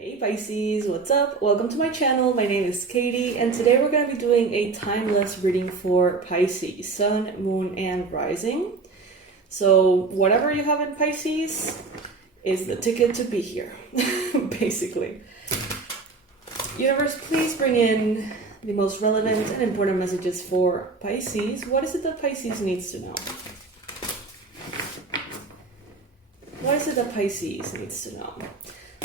Hey Pisces, what's up? Welcome to my channel. My name is Katie, and today we're going to be doing a timeless reading for Pisces, Sun, Moon, and Rising. So whatever you have in Pisces is the ticket to be here, basically. Universe, please bring in the most relevant and important messages for Pisces. What is it that Pisces needs to know? What is it that Pisces needs to know?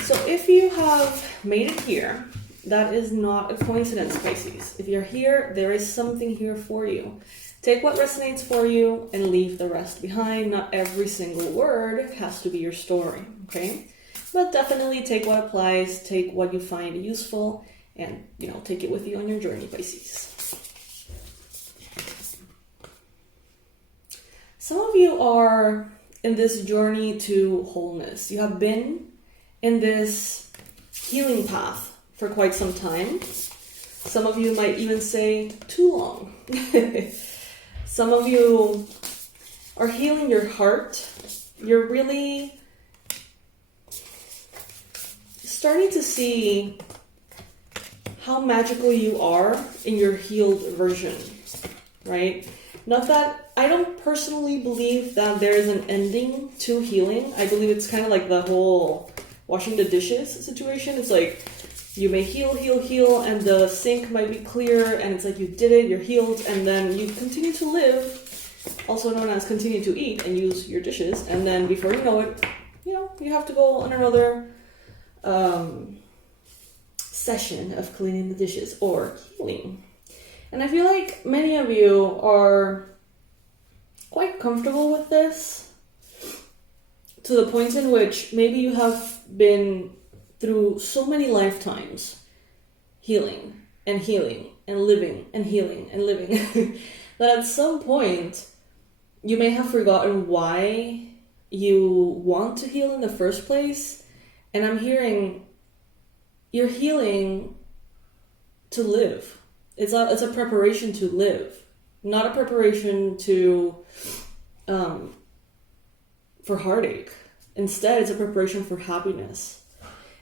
So if you have made it here, that is not a coincidence, Pisces. If you're here, there is something here for you. Take what resonates for you and leave the rest behind. Not every single word has to be your story, okay? But definitely take what applies, take what you find useful, and, take it with you on your journey, Pisces. Some of you are in this journey to wholeness. You have been in this healing path for quite some time. Some of you might even say too long. Some of you are healing your heart. You're really starting to see how magical you are in your healed version, right? Not that I don't personally believe that there is an ending to healing. I believe it's kind of like the whole washing the dishes situation. It's like you may heal, and the sink might be clear, and it's like you did it, you're healed, and then you continue to live, also known as continue to eat and use your dishes, and then before you know it, you have to go on another session of cleaning the dishes or healing. And I feel like many of you are quite comfortable with this, to the point in which maybe you have been through so many lifetimes healing and living and healing and living that at some point you may have forgotten why you want to heal in the first place. And I'm hearing you're healing to live. It's a preparation to live, not a preparation to for heartache. Instead, it's a preparation for happiness.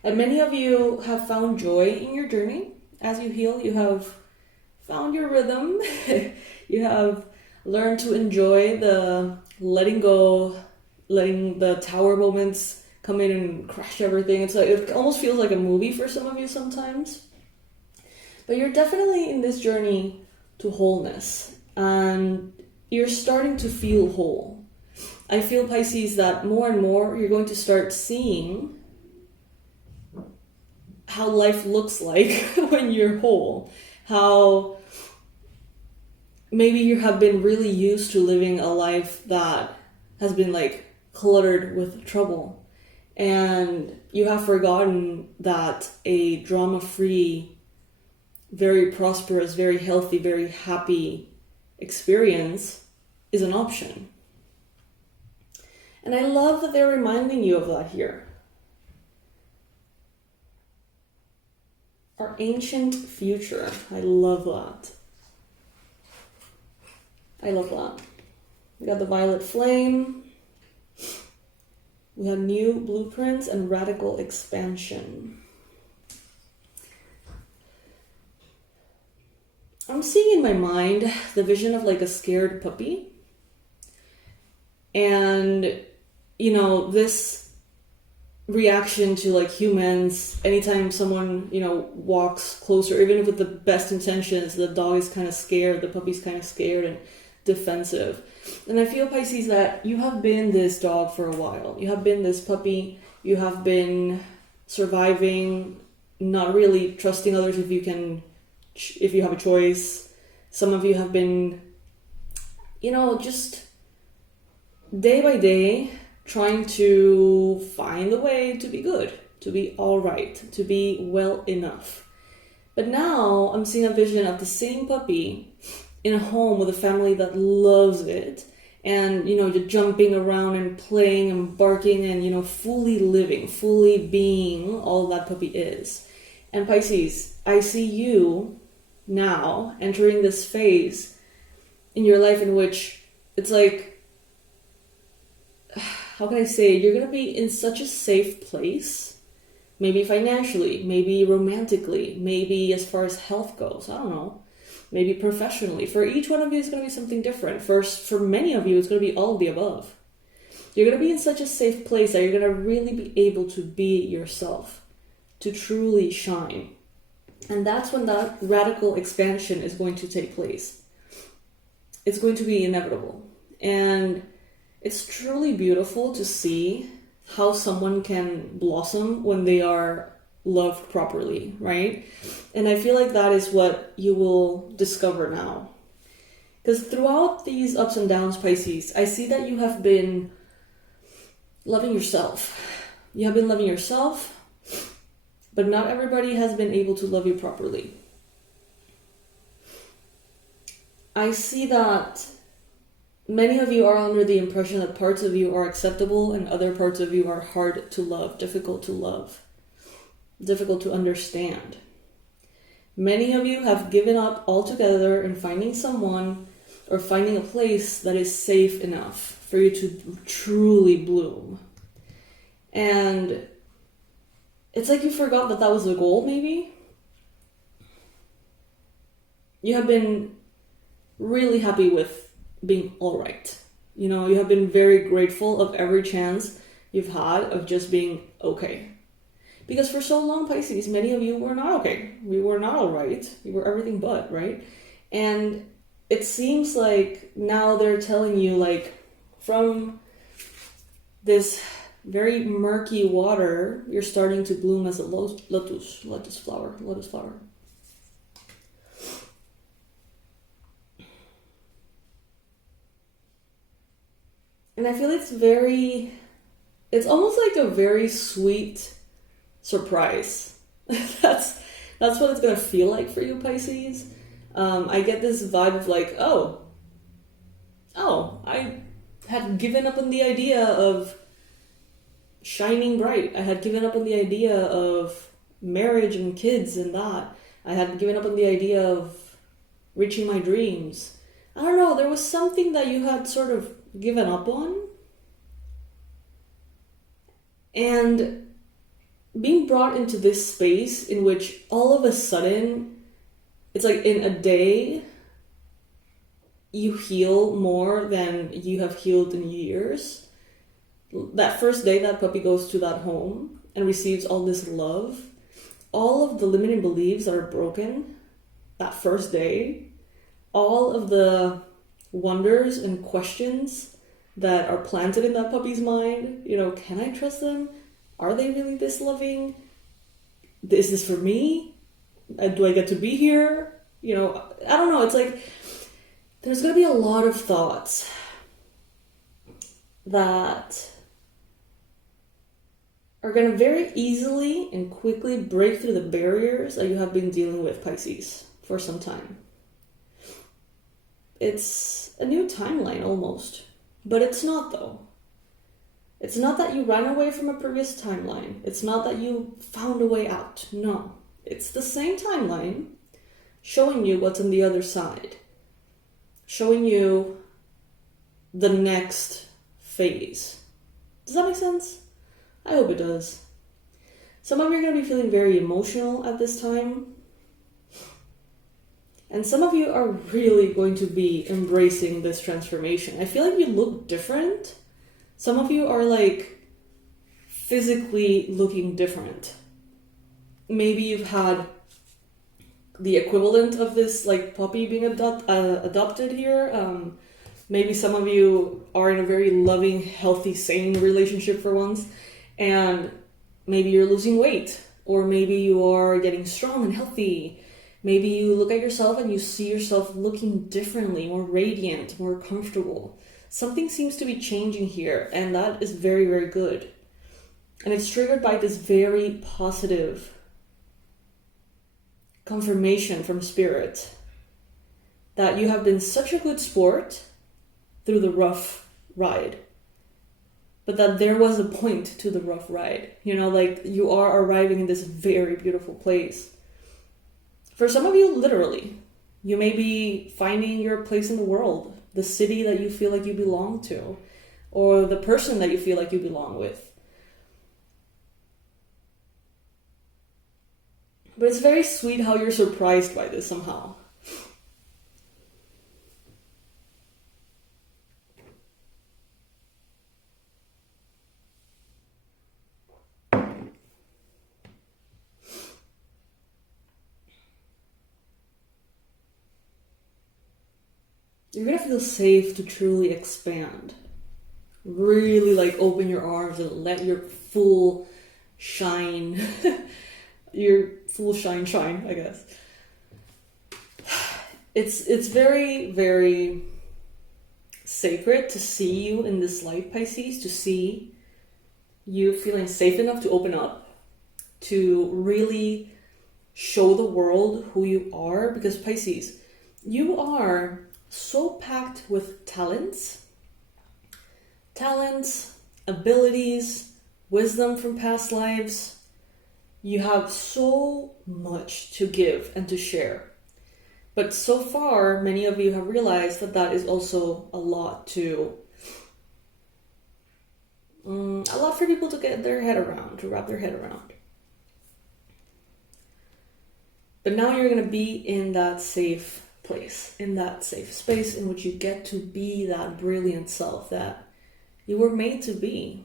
And many of you have found joy in your journey. As you heal, you have found your rhythm. You have learned to enjoy the letting go, letting the tower moments come in and crash everything. It's like, it almost feels like a movie for some of you sometimes. But you're definitely in this journey to wholeness, and you're starting to feel whole. I feel, Pisces, that more and more you're going to start seeing how life looks like when you're whole. How maybe you have been really used to living a life that has been like cluttered with trouble. And you have forgotten that a drama-free, very prosperous, very healthy, very happy experience is an option. And I love that they're reminding you of that here. Our ancient future. I love that. I love that. We got the violet flame. We have new blueprints and radical expansion. I'm seeing in my mind the vision of like a scared puppy. And this reaction to like humans, anytime someone, walks closer, even with the best intentions, the dog is kind of scared, the puppy's kind of scared and defensive. And I feel, Pisces, that you have been this dog for a while. You have been this puppy. You have been surviving, not really trusting others if you have a choice. Some of you have been, just day by day trying to find the way to be good, to be all right, to be well enough. But now I'm seeing a vision of the same puppy in a home with a family that loves it, and you're jumping around and playing and barking and fully living, fully being all that puppy is. And Pisces, I see you now entering this phase in your life in which it's like, how can I say, you're going to be in such a safe place Maybe financially, maybe romantically, maybe as far as health goes, I don't know. Maybe professionally. For each one of you, it's going to be something different. For many of you, it's going to be all of the above. You're going to be in such a safe place that you're going to really be able to be yourself, to truly shine. And that's when that radical expansion is going to take place. It's going to be inevitable. And it's truly beautiful to see how someone can blossom when they are loved properly, right? And I feel like that is what you will discover now. Because throughout these ups and downs, Pisces, I see that you have been loving yourself. You have been loving yourself, but not everybody has been able to love you properly. I see that many of you are under the impression that parts of you are acceptable and other parts of you are hard to love, difficult to understand. Many of you have given up altogether in finding someone or finding a place that is safe enough for you to truly bloom. And it's like you forgot that that was the goal, maybe. You have been really happy with being all right. You know, you have been very grateful of every chance you've had of just being okay. Because for so long, Pisces, many of you were not okay. We were not all right. We were everything but, right? And it seems like now they're telling you, like, from this very murky water, you're starting to bloom as a lotus flower. And I feel it's almost like a very sweet surprise. That's what it's gonna feel like for you, Pisces. I get this vibe of like, oh, I had given up on the idea of shining bright. I had given up on the idea of marriage and kids and that. I had given up on the idea of reaching my dreams. I don't know, there was something that you had sort of given up on. And being brought into this space in which all of a sudden, it's like in a day, you heal more than you have healed in years. That first day that puppy goes to that home and receives all this love, all of the limiting beliefs that are broken that first day, all of the wonders and questions that are planted in that puppy's mind, you know, can I trust them? Are they really this loving? Is this for me? Do I get to be here? You know, I don't know. It's like there's going to be a lot of thoughts that are going to very easily and quickly break through the barriers that you have been dealing with, Pisces, for some time. It's a new timeline almost, but it's not though. It's not that you ran away from a previous timeline. It's not that you found a way out. No, it's the same timeline showing you what's on the other side, showing you the next phase. Does that make sense? I hope it does. Some of you are going to be feeling very emotional at this time. And some of you are really going to be embracing this transformation. I feel like you look different. Some of you are like physically looking different. Maybe you've had the equivalent of this like puppy being adopted here. Maybe some of you are in a very loving, healthy, sane relationship for once. And maybe you're losing weight. Or maybe you are getting strong and healthy. Maybe you look at yourself and you see yourself looking differently, more radiant, more comfortable. Something seems to be changing here, and that is very, very good. And it's triggered by this very positive confirmation from Spirit that you have been such a good sport through the rough ride, but that there was a point to the rough ride. You know, like you are arriving in this very beautiful place. For some of you, literally, you may be finding your place in the world, the city that you feel like you belong to, or the person that you feel like you belong with. But it's very sweet how you're surprised by this somehow. You're gonna feel safe to truly expand. Really like open your arms and let your full shine, your full shine, I guess. It's very, very sacred to see you in this light, Pisces, to see you feeling safe enough to open up, to really show the world who you are, because Pisces, you are so packed with talents, abilities, wisdom from past lives. You have so much to give and to share. But so far, many of you have realized that that is also a lot for people to get their head around, to wrap their head around. But now you're going to be in that safe place, in that safe space in which you get to be that brilliant self that you were made to be.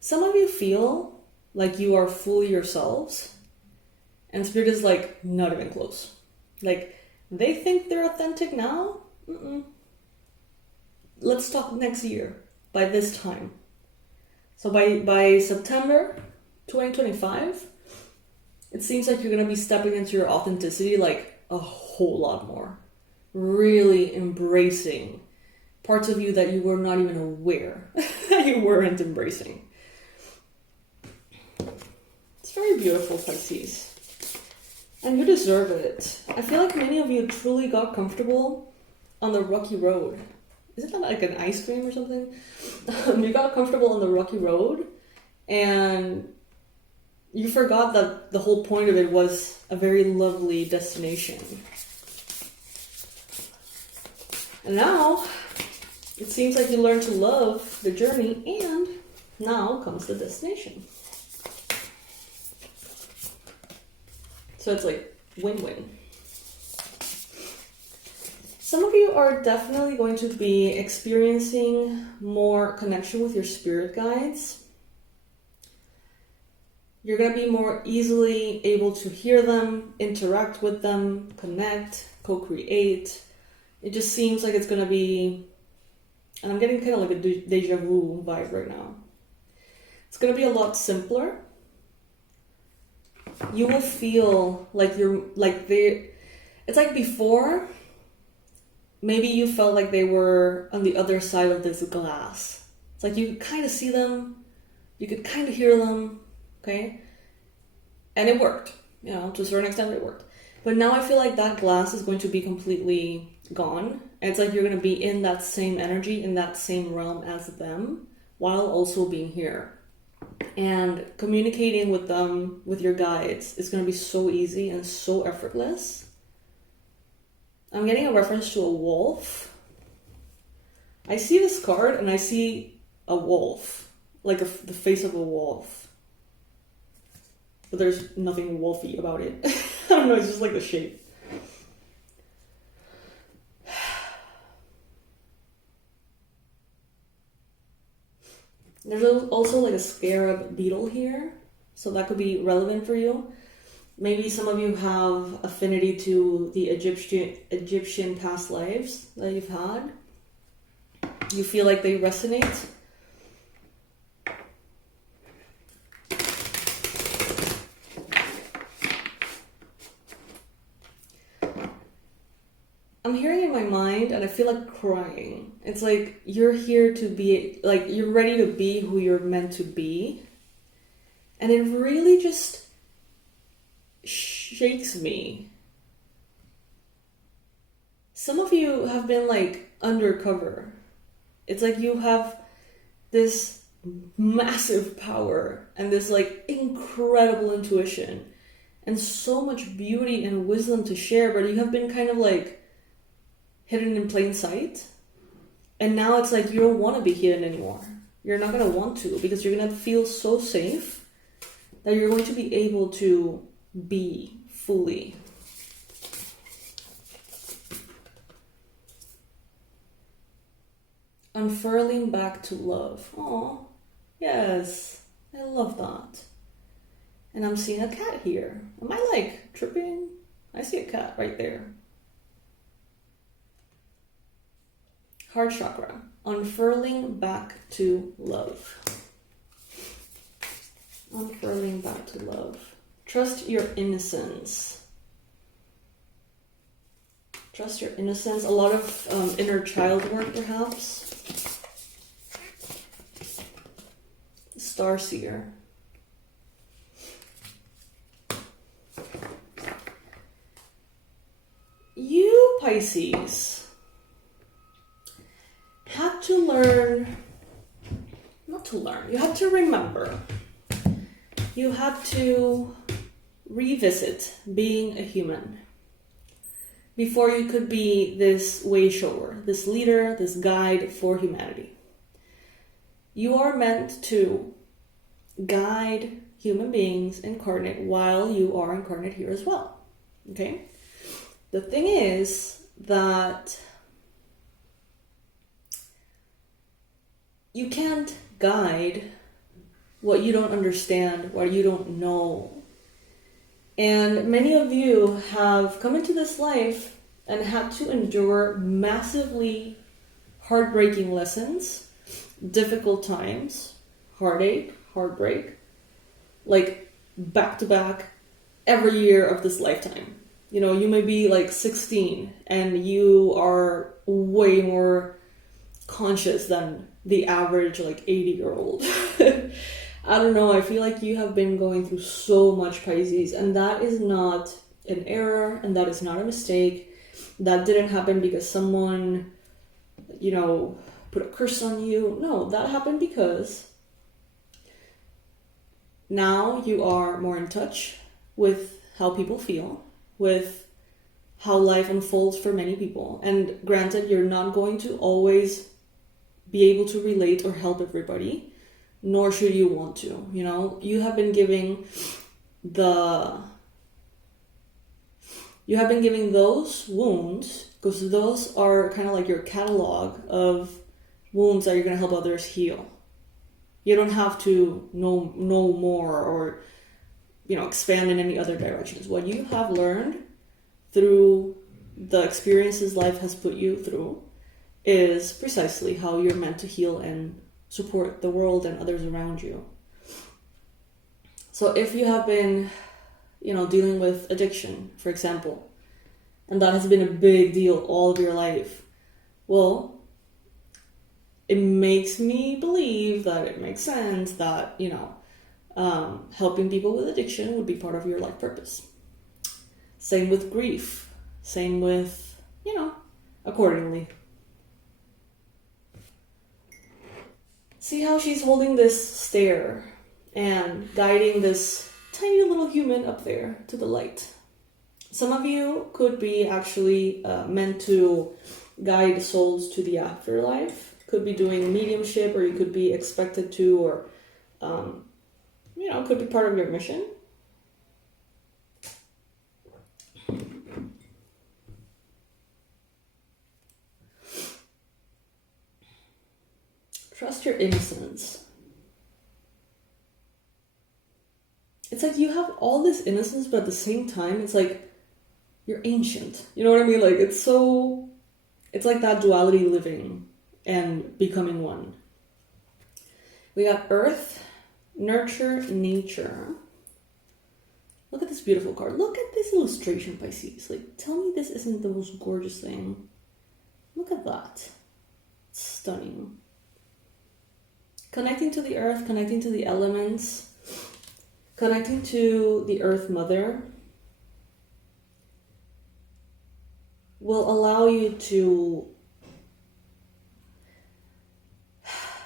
Some of you feel like you are fully yourselves, and Spirit is like, not even close. Like, they think they're authentic now? Let's talk next year, by this time. So by September 2025, it seems like you're going to be stepping into your authenticity like a whole lot more. Really embracing parts of you that you were not even aware that you weren't embracing. It's very beautiful, Pisces. And you deserve it. I feel like many of you truly got comfortable on the rocky road. Isn't that like an ice cream or something? You got comfortable on the rocky road and you forgot that the whole point of it was a very lovely destination. And now, it seems like you learned to love the journey, and now comes the destination. So it's like win-win. Some of you are definitely going to be experiencing more connection with your spirit guides. You're going to be more easily able to hear them, interact with them, connect, co-create. It just seems like it's going to be, and I'm getting kind of like a deja vu vibe right now. It's going to be a lot simpler. You will feel like it's like before, maybe you felt like they were on the other side of this glass. It's like you could kind of see them, you could kind of hear them, okay? And it worked, to a certain extent it worked. But now I feel like that glass is going to be completely gone. And it's like you're going to be in that same energy, in that same realm as them, while also being here. And communicating with them, with your guides, is going to be so easy and so effortless. I'm getting a reference to a wolf. I see this card and I see a wolf, like the face of a wolf. But there's nothing wolfy about it. I don't know, it's just like the shape. There's also like a scarab beetle here, so that could be relevant for you. Maybe some of you have affinity to the Egyptian past lives that you've had. You feel like they resonate. I'm hearing in my mind and I feel like crying. It's like you're here to be, like you're ready to be who you're meant to be. And it really just shakes me. Some of you have been like undercover. It's like you have this massive power and this like incredible intuition and so much beauty and wisdom to share, but you have been kind of like hidden in plain sight. And now it's like you don't want to be hidden anymore. You're not going to want to, because you're going to feel so safe that you're going to be able to be fully. Unfurling back to love. Oh, yes, I love that. And I'm seeing a cat here. Am I like tripping? I see a cat right there. Heart chakra. Unfurling back to love. Unfurling back to love. Trust your innocence. Trust your innocence. A lot of inner child work, perhaps. Starseer. You, Pisces, had to learn, not to learn, you had to remember. You had to revisit being a human before you could be this way shower, this leader, this guide for humanity. You are meant to guide human beings incarnate while you are incarnate here as well. Okay? The thing is that you can't guide what you don't understand, what you don't know. And many of you have come into this life and had to endure massively heartbreaking lessons, difficult times, heartache, heartbreak, like back to back every year of this lifetime. You know, you may be like 16 and you are way more conscious than the average like 80-year-old. I don't know, I feel like you have been going through so much, Pisces, and that is not an error and that is not a mistake. That didn't happen because someone, you know, put a curse on you. No, that happened because now you are more in touch with how people feel, with how life unfolds for many people. And granted, you're not going to always be able to relate or help everybody, nor should you want to. You know, you have been giving those wounds, because those are kind of like your catalog of wounds that you're going to help others heal. You don't have to know more or, you know, expand in any other directions. What you have learned through the experiences life has put you through is precisely how you're meant to heal and support the world and others around you. So if you have been, you know, dealing with addiction, for example, and that has been a big deal all of your life, well, it makes me believe that it makes sense that, you know, helping people with addiction would be part of your life purpose. Same with grief. Same with, you know, accordingly. See how she's holding this stair and guiding this tiny little human up there to the light. Some of you could be actually meant to guide souls to the afterlife. Could be doing mediumship, or you could be expected to, or, you know, could be part of your mission. Trust your innocence. It's like you have all this innocence, but at the same time, it's like you're ancient. You know what I mean? Like, it's like that duality living and becoming one. We got earth, nurture, nature. Look at this beautiful card. Look at this illustration, Pisces. Like, tell me this isn't the most gorgeous thing. Look at that. It's stunning. Connecting to the earth, connecting to the elements, connecting to the Earth Mother will allow you to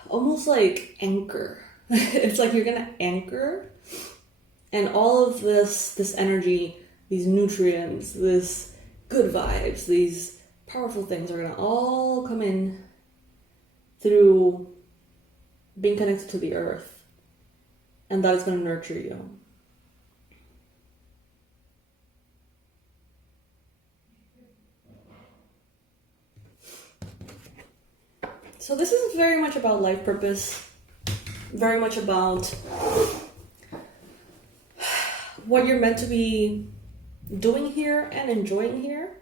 almost like anchor. It's like you're gonna anchor, and all of this energy, these nutrients, this good vibes, these powerful things are gonna all come in through being connected to the earth, and that is going to nurture you. So this is very much about life purpose, very much about what you're meant to be doing here and enjoying here.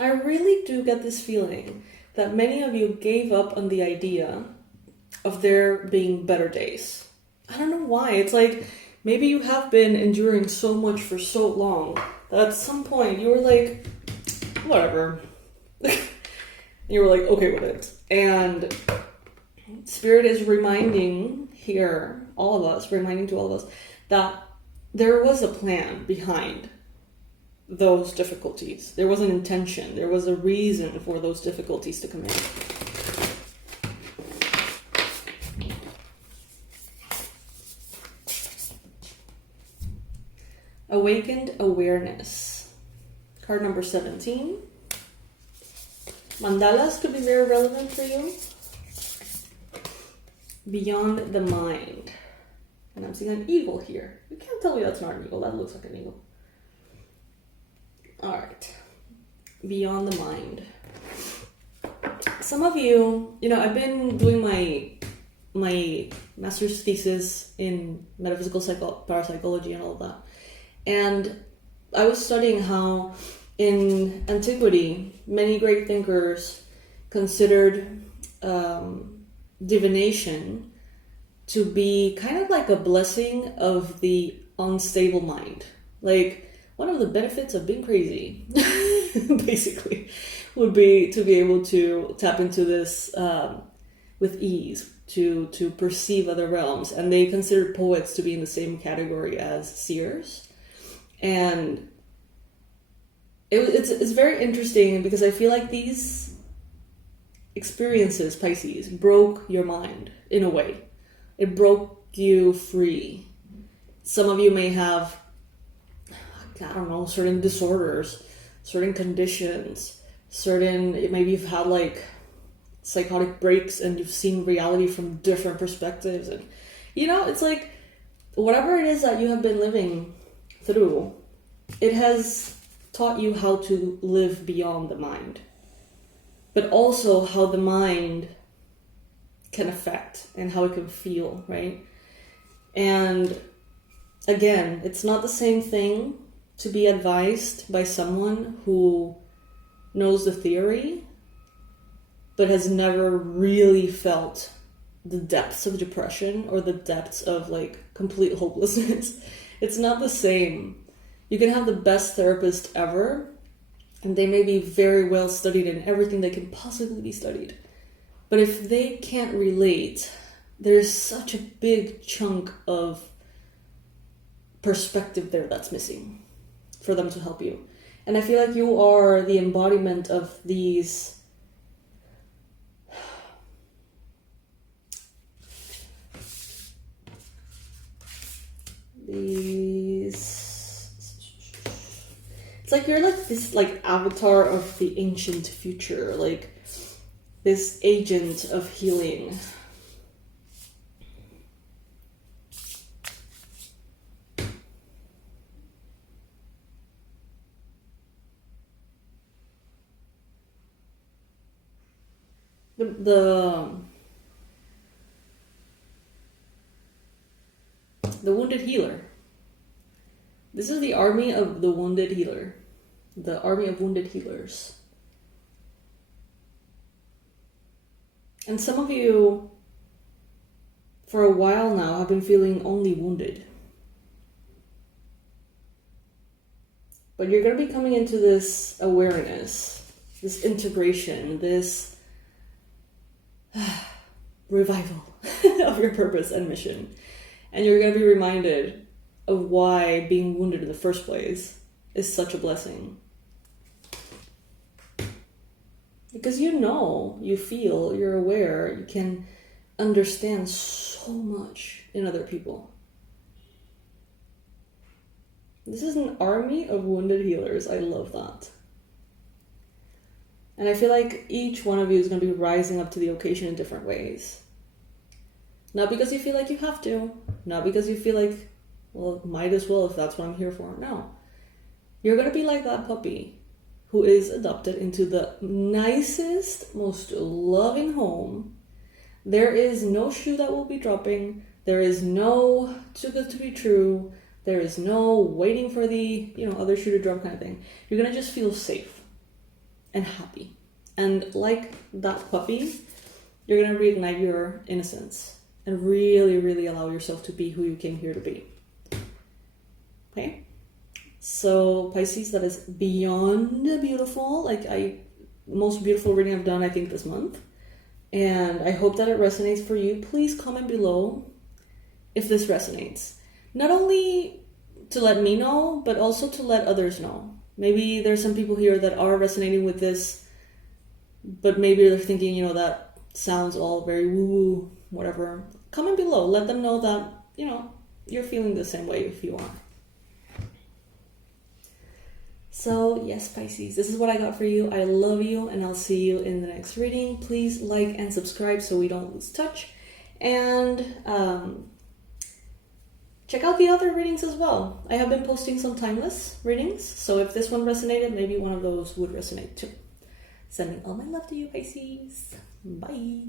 I really do get this feeling that many of you gave up on the idea of there being better days. I don't know why. It's like maybe you have been enduring so much for so long that at some point you were like, whatever. You were like, okay with it. And Spirit is reminding here, reminding to all of us, that there was a plan behind those difficulties. There was an intention. There was a reason for those difficulties to come in. Awakened awareness. Card number 17. Mandalas could be very relevant for you. Beyond the mind. And I'm seeing an eagle here. You can't tell me that's not an eagle. That looks like an eagle. Alright. Beyond the mind. Some of you, I've been doing my master's thesis in metaphysical parapsychology and all of that. And I was studying how in antiquity, many great thinkers considered divination to be kind of like a blessing of the unstable mind. Like, one of the benefits of being crazy, basically, would be to be able to tap into this with ease, to perceive other realms. And they considered poets to be in the same category as seers. And it's very interesting because I feel like these experiences, Pisces, broke your mind in a way. It broke you free. Some of you may have, certain disorders, certain conditions, maybe you've had like psychotic breaks and you've seen reality from different perspectives. And, it's like whatever it is that you have been living through, it has taught you how to live beyond the mind, but also how the mind can affect and how it can feel, right? And again, it's not the same thing to be advised by someone who knows the theory but has never really felt the depths of depression or the depths of like complete hopelessness. It's not the same. You can have the best therapist ever, and they may be very well studied in everything they can possibly be studied. But if they can't relate, there's such a big chunk of perspective there that's missing for them to help you. And I feel like you are the embodiment of these it's like you're like this like avatar of the ancient future, like this agent of healing. The wounded healer. This is the army of the wounded healer. The army of wounded healers. And some of you, for a while now, have been feeling only wounded. But you're going to be coming into this awareness, this integration, this revival of your purpose and mission. And you're going to be reminded of why being wounded in the first place is such a blessing. Because you feel, you're aware, you can understand so much in other people. This is an army of wounded healers. I love that. And I feel like each one of you is going to be rising up to the occasion in different ways. Not because you feel like you have to. Not because you feel like, well, might as well if that's what I'm here for. No. You're going to be like that puppy who is adopted into the nicest, most loving home. There is no shoe that will be dropping. There is no too good to be true. There is no waiting for the, other shoe to drop kind of thing. You're going to just feel safe and happy. And like that puppy, you're going to reignite your innocence and really, really allow yourself to be who you came here to be. Okay? So Pisces, that is beyond beautiful. Most beautiful reading I've done, I think, this month. And I hope that it resonates for you. Please comment below if this resonates. Not only to let me know, but also to let others know. Maybe there's some people here that are resonating with this, but maybe they're thinking, that sounds all very woo-woo, whatever. Comment below. Let them know that, you're feeling the same way if you are. So yes, Pisces, this is what I got for you. I love you, and I'll see you in the next reading. Please like and subscribe so we don't lose touch. And check out the other readings as well. I have been posting some timeless readings, so if this one resonated, maybe one of those would resonate too. Sending all my love to you, Pisces. Bye.